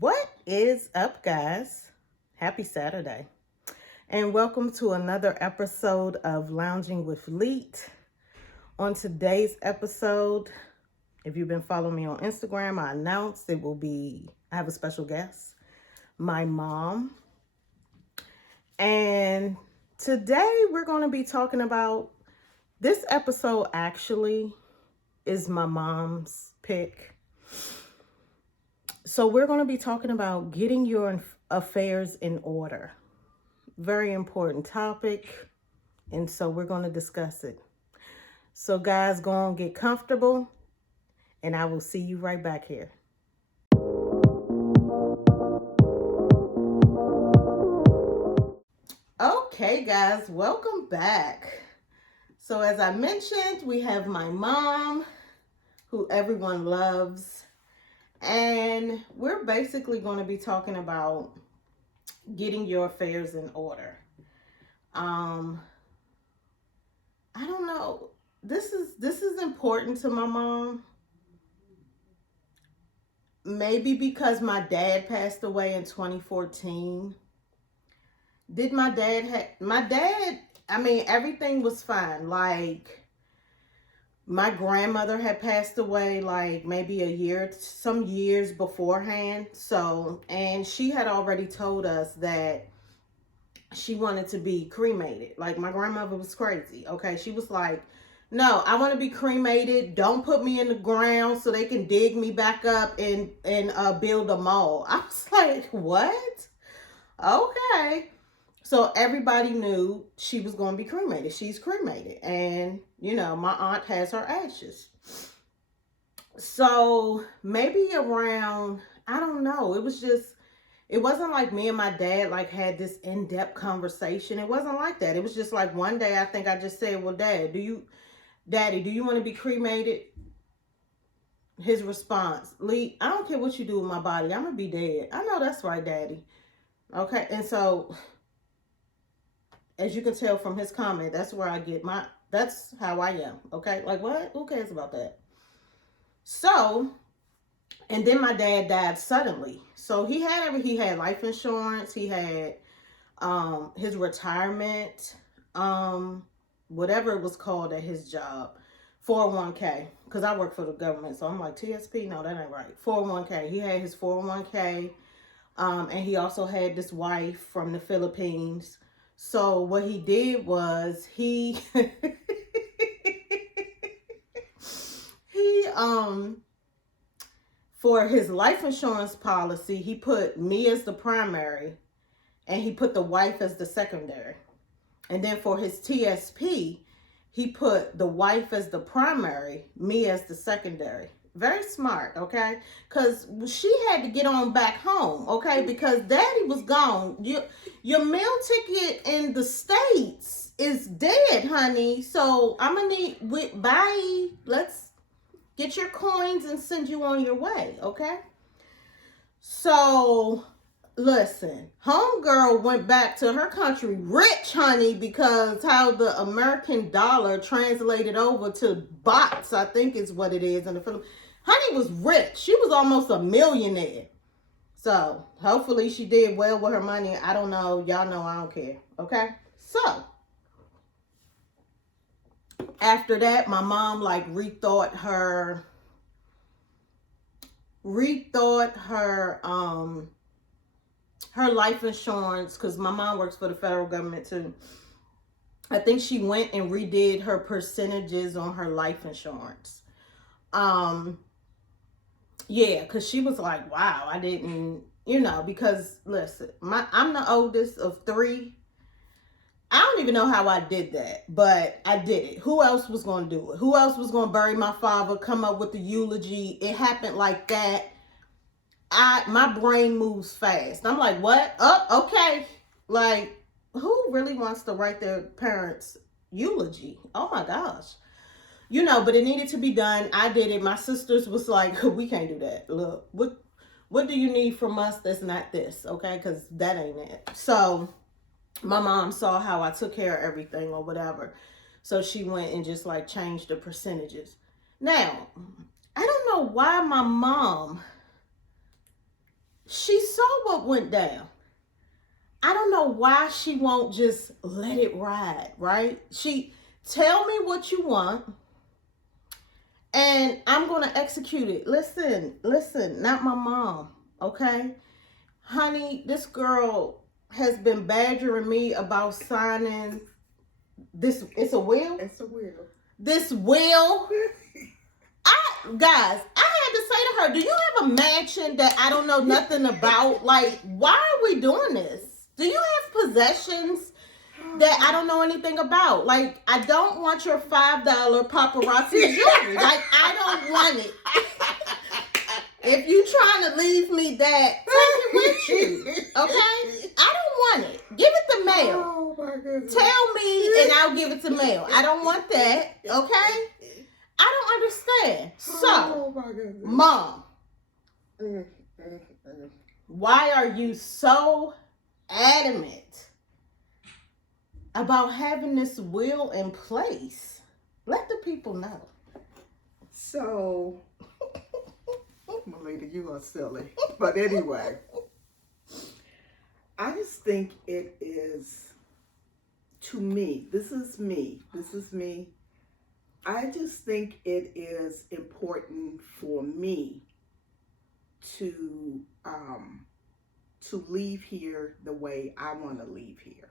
What is up, guys? Happy Saturday, and welcome to another episode of Lounging with Lett. On today's episode, if you've been following me on Instagram, I announced I have a special guest, my mom. And today we're going to be talking about this episode actually is my mom's pick. So we're going to be talking about getting your affairs in order. Very important topic. And so we're going to discuss it. So guys, go on, get comfortable. And I will see you right back here. Okay, guys, welcome back. So as I mentioned, we have my mom, who everyone loves. And we're basically going to be talking about getting your affairs in order. I don't know. This is important to my mom. Maybe because my dad passed away in 2014. Everything was fine. Like, my grandmother had passed away like maybe some years beforehand. So, and she had already told us that she wanted to be cremated. Like, my grandmother was crazy. Okay. She was like, no, I want to be cremated. Don't put me in the ground so they can dig me back up and build a mall. I was like, what? Okay. So everybody knew she was going to be cremated. She's cremated. And, my aunt has her ashes. So maybe around, I don't know. It wasn't like me and my dad like had this in-depth conversation. It wasn't like that. It was just like one day I think I just said, well, Daddy, do you want to be cremated? His response, Lee, I don't care what you do with my body. I'm going to be dead. I know that's right, Daddy. Okay. And so, as you can tell from his comment, that's how I am. Okay. Like, what? Who cares about that? So, and then my dad died suddenly. So he had life insurance. He had, his retirement, whatever it was called at his job, 401k, because I work for the government. So I'm like, TSP? No, that ain't right. 401k. He had his 401k. And he also had this wife from the Philippines. So what he did was he for his life insurance policy, he put me as the primary and he put the wife as the secondary. And then for his TSP, he put the wife as the primary, me as the secondary. Very smart, okay? Because she had to get on back home, okay? Because Daddy was gone. Your meal ticket in the States is dead, honey. So I'm going to need, bye. Let's get your coins and send you on your way, okay? So, listen, homegirl went back to her country rich, honey, because how the American dollar translated over to bahts, I think is what it is in the Philippines. Honey was rich. She was almost a millionaire. So, hopefully she did well with her money. I don't know. Y'all know I don't care. Okay? So, after that, my mom like rethought her her life insurance, because my mom works for the federal government too. I think she went and redid her percentages on her life insurance. Yeah, because she was like, wow, I didn't, because listen, I'm the oldest of three. I don't even know how I did that, but I did it. Who else was going to do it? Who else was going to bury my father, come up with the eulogy? It happened like that. My brain moves fast. I'm like, what? Oh, okay. Like, who really wants to write their parents' eulogy? Oh my gosh. But it needed to be done. I did it. My sisters was like, we can't do that. Look, what do you need from us that's not this? Okay, because that ain't it. So my mom saw how I took care of everything or whatever. So she went and just like changed the percentages. Now, I don't know why my mom She saw what went down. I don't know why she won't just let it ride, right? She tell me what you want and I'm going to execute it. Listen, not my mom, okay? Honey, this girl has been badgering me about signing this. It's a will? It's a will. This will? Guys, I had to say to her, do you have a mansion that I don't know nothing about? Like, why are we doing this? Do you have possessions that I don't know anything about? Like, I don't want your $5 paparazzi jewelry. Like, I don't want it. If you trying to leave me that, take it with you. Okay? I don't want it. Give it to mail. Oh my goodness. Tell me and I'll give it to mail. I don't want that. Okay? I don't understand. So, oh my Mom, why are you so adamant about having this will in place? Let the people know. So, Melita, you are silly. But anyway, I just think it is, to me, this is me. I just think it is important for me to leave here the way I want to leave here.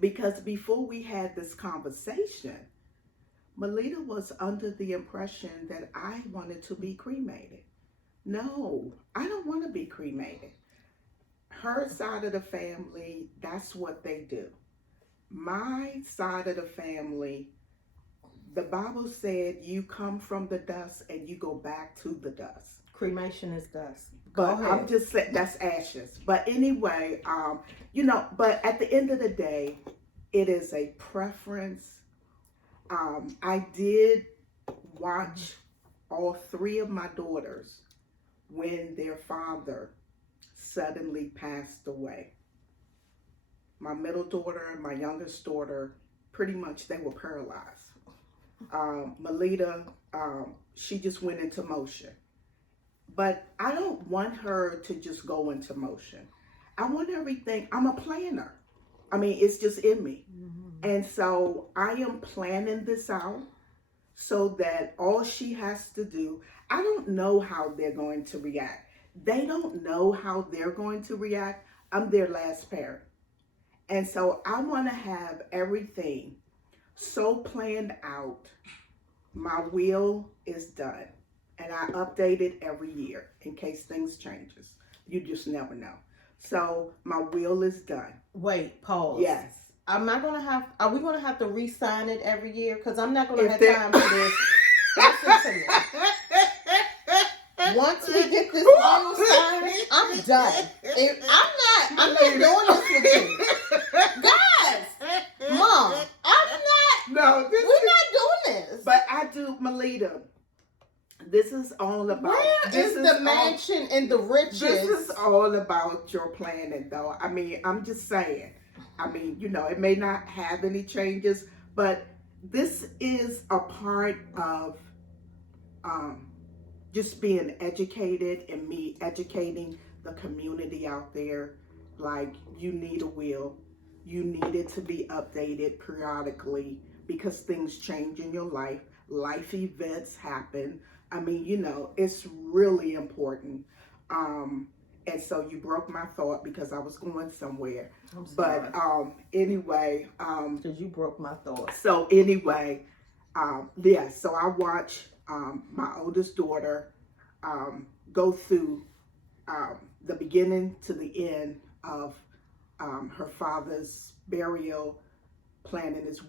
Because before we had this conversation, Melita was under the impression that I wanted to be cremated. No, I don't want to be cremated. Her side of the family, that's what they do. My side of the family, the Bible said you come from the dust and you go back to the dust. Cremation is dust. But I'm just saying that's ashes. But anyway, but at the end of the day, it is a preference. I did watch all three of my daughters when their father suddenly passed away. My middle daughter and my youngest daughter, pretty much they were paralyzed. Melita, she just went into motion. But I don't want her to just go into motion. I want everything. I'm a planner. I mean, it's just in me. Mm-hmm. And so I am planning this out so that all she has to do, I don't know how they're going to react. They don't know how they're going to react. I'm their last parent. And so I want to have everything so planned out. My will is done. And I update it every year in case things changes. You just never know. So my will is done. Wait, pause. Yes. Are we going to have to re-sign it every year? Because I'm not going to have time for this. Listen to me. Once we get this will signed, I'm done. I'm not doing this with you. Guys, Mom, we're not doing this. But I do, Melita. This is all about. Where is the mansion and the riches? This is all about your planning, though. I mean, I'm just saying. I mean, it may not have any changes, but this is a part of just being educated and me educating the community out there. Like, you need a will. You need it to be updated periodically because things change in your life. Life events happen. I mean, it's really important. And so you broke my thought because I was going somewhere. I'm sorry. But anyway. Because you broke my thought. So anyway, so I watch my oldest daughter go through the beginning to the end of her father's burial, planning his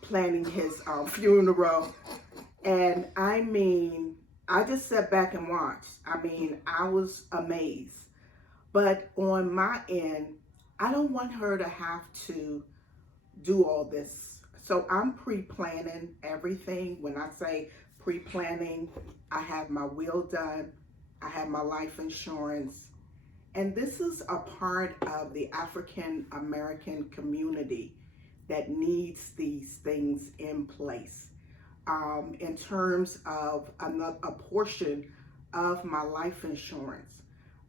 planning his funeral. And I mean, I just sat back and watched. I mean, I was amazed. But on my end, I don't want her to have to do all this. So I'm pre-planning everything. When I say pre-planning, I have my will done. I have my life insurance. And this is a part of the African American community that needs these things in place. In terms of a portion of my life insurance,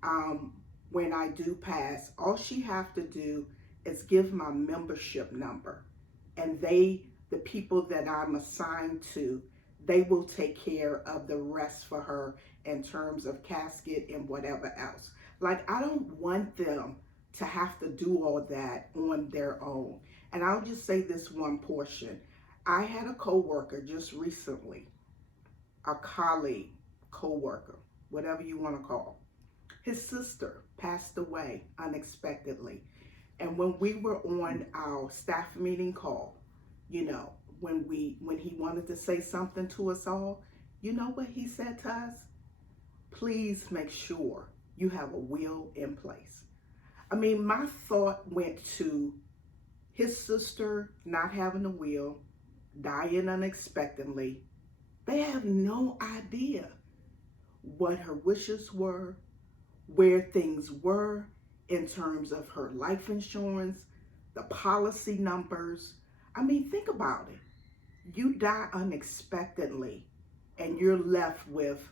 um, when I do pass, all she have to do is give my membership number, and the people that I'm assigned to, they will take care of the rest for her in terms of casket and whatever else. Like, I don't want them to have to do all that on their own. And I'll just say this one portion. I had a coworker just recently, a colleague, coworker, whatever you want to call. His sister passed away unexpectedly. And when we were on our staff meeting call, you know, when he wanted to say something to us all, you know what he said to us? Please make sure you have a will in place. I mean, my thought went to his sister not having a will, dying unexpectedly. They have no idea what her wishes were, where things were in terms of her life insurance, the policy numbers. I mean, think about it. You die unexpectedly and you're left with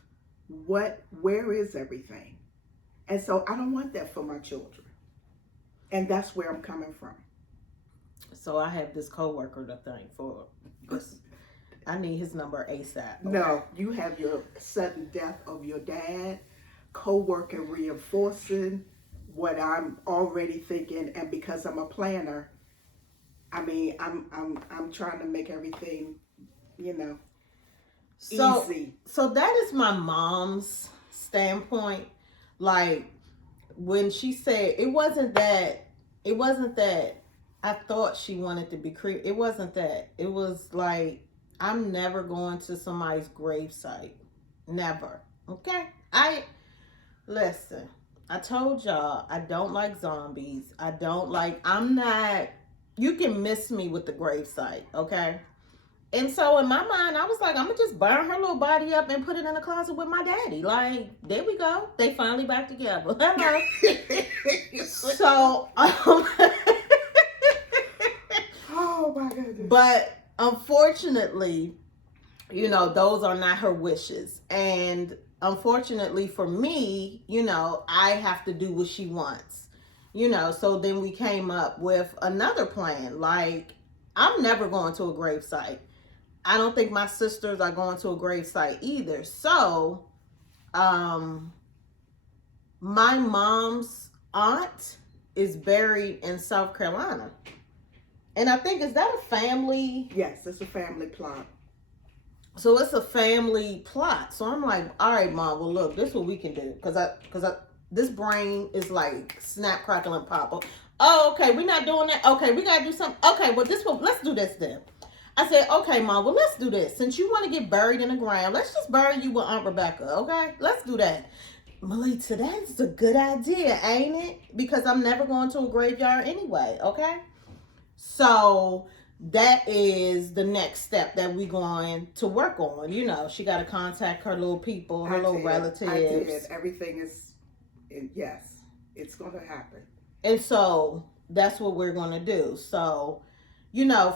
where is everything? And so I don't want that for my children. And that's where I'm coming from. So I have this coworker to thank for this. I need his number ASAP. Okay? No, you have your sudden death of your dad, co-worker reinforcing what I'm already thinking, and because I'm a planner, I mean, I'm trying to make everything, easy. So that is my mom's standpoint. Like, when she said it wasn't that I thought she wanted to be creepy. It wasn't that. It was like, I'm never going to somebody's gravesite. Never. Okay? Listen, I told y'all I don't like zombies. I'm not, you can miss me with the gravesite, okay? And so in my mind, I was like, I'm gonna just burn her little body up and put it in the closet with my daddy. Like, there we go. They finally back together. Hello. So, oh my goodness. But unfortunately, those are not her wishes. And unfortunately for me, I have to do what she wants. So then we came up with another plan. Like, I'm never going to a gravesite. I don't think my sisters are going to a gravesite either. So, my mom's aunt is buried in South Carolina. And I think, is that a family? Yes, it's a family plot. So it's a family plot. So I'm like, all right, Mom, well, look, this is what we can do. Because this brain is like snap, crackle, and pop. Oh, okay, we're not doing that. Okay, we got to do something. Okay, well, let's do this then. I said, okay, Mom, well, let's do this. Since you want to get buried in the ground, let's just bury you with Aunt Rebecca, okay? Let's do that. Melita, that's a good idea, ain't it? Because I'm never going to a graveyard anyway, okay? So that is the next step that we're going to work on. She got to contact her little people, her little relatives. I did. Everything is, yes, it's going to happen. And so that's what we're going to do. So,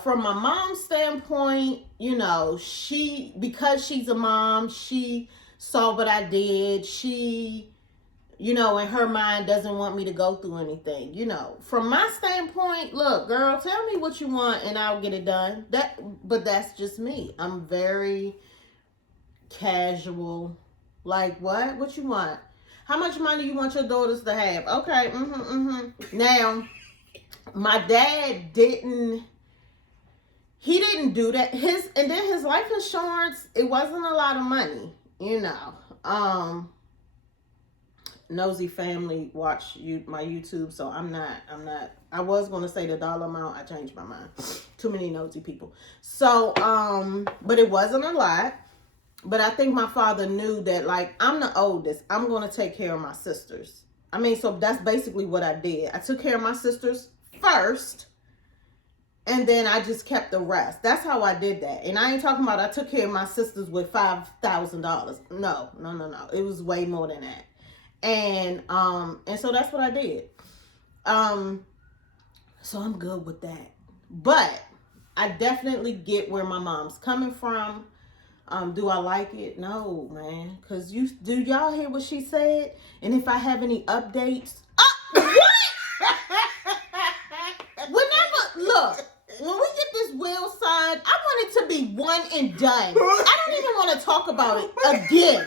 from my mom's standpoint, because she's a mom, she saw what I did. She, in her mind doesn't want me to go through anything. From my standpoint, look, girl, tell me what you want and I'll get it done. But that's just me. I'm very casual. Like, what you want? How much money you want your daughters to have? Okay, Now, my dad didn't do that. And then his life insurance, it wasn't a lot of money, Nosy family watch my YouTube, so I'm not, I was going to say the dollar amount. I changed my mind. Too many nosy people. So, but it wasn't a lot. But I think my father knew that, like, I'm the oldest. I'm going to take care of my sisters. I mean, so that's basically what I did. I took care of my sisters first, and then I just kept the rest. That's how I did that. And I ain't talking about I took care of my sisters with $5,000. No. It was way more than that. And so that's what I did. So I'm good with that. But I definitely get where my mom's coming from. Do I like it? No, man. Cause do y'all hear what she said? And if I have any updates, what? Whenever look, when we get this will signed, I want it to be one and done. I don't even want to talk about it again.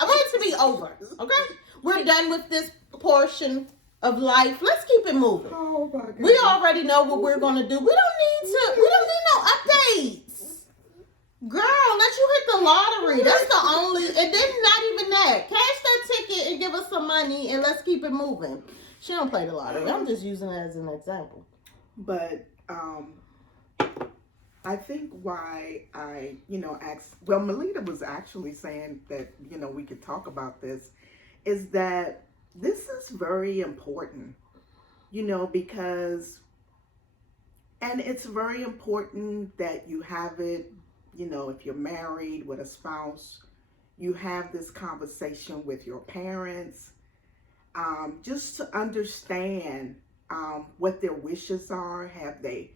I want it to be over. Okay, we're done with this portion of life. Let's keep it moving. Oh my God. We already know what we're gonna do. We don't need no updates. Girl, let you hit the lottery. That's the only, and then not even that. Cash that ticket and give us some money and let's keep it moving. She don't play the lottery. I'm just using it as an example. But I think why I, asked, well, Melita was actually saying that, we could talk about this, is that this is very important, because, and it's very important that you have it, if you're married with a spouse, you have this conversation with your parents, just to understand what their wishes are. Have they,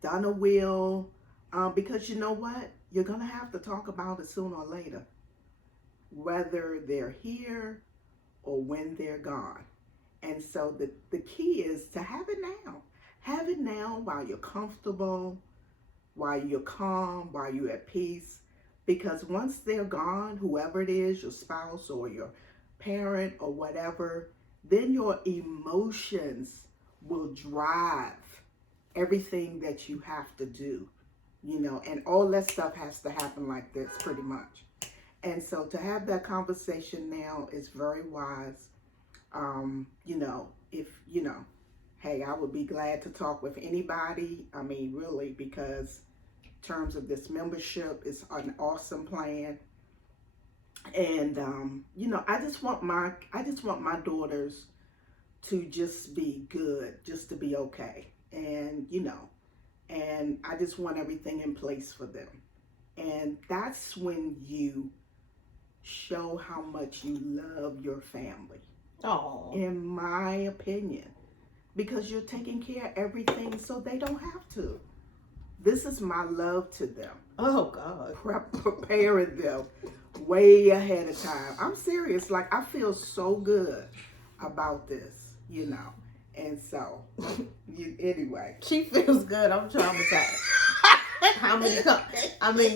done a will? Because you know what? You're going to have to talk about it sooner or later, whether they're here or when they're gone. And so the key is to have it now. Have it now while you're comfortable, while you're calm, while you're at peace. Because once they're gone, whoever it is, your spouse or your parent or whatever, then your emotions will drive everything that you have to do, and all that stuff has to happen like this pretty much. And so to have that conversation now is very wise. If, hey, I would be glad to talk with anybody. I mean, really, because in terms of this membership, it's an awesome plan. And, I just want my daughters to just be good, just to be okay. And, and I just want everything in place for them. And that's when you show how much you love your family. Oh, In my opinion, because you're taking care of everything so they don't have to. This is my love to them. oh God. Preparing them way ahead of time. I'm serious. Like, I feel so good about this, And so, anyway. She feels good. I'm traumatized.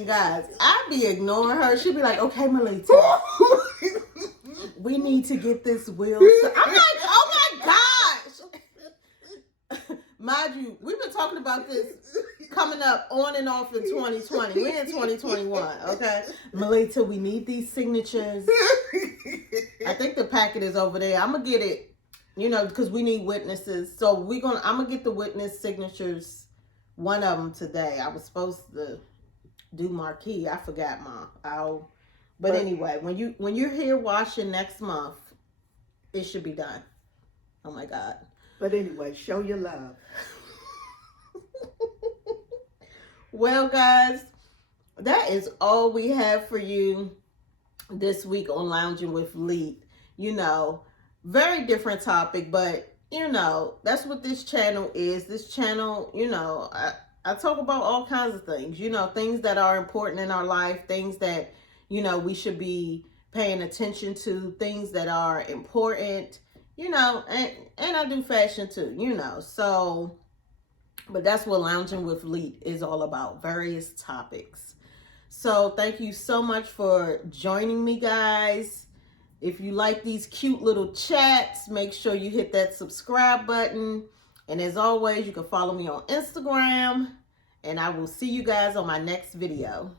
Guys, I be ignoring her. She'd be like, okay, Melita, we need to get this will. I'm like, oh my gosh. Mind you, we've been talking about this coming up on and off in 2020. We're in 2021, okay? Melita, we need these signatures. I think the packet is over there. I'm going to get it, because we need witnesses. So I'm going to get the witness signatures, one of them today. I was supposed to do Marquis. I forgot, Mom. But anyway, when you're here washing next month, it should be done. Oh my God. But anyway, show your love. Well, guys, that is all we have for you this week on Lounging with Lett. Very different topic, but that's what this channel is. This channel, I talk about all kinds of things, things that are important in our life, things that, we should be paying attention to, things that are important, and I do fashion too, so, but that's what Lounging with Lett is all about, various topics. So thank you so much for joining me, guys. If you like these cute little chats, make sure you hit that subscribe button. And as always, you can follow me on Instagram. And I will see you guys on my next video.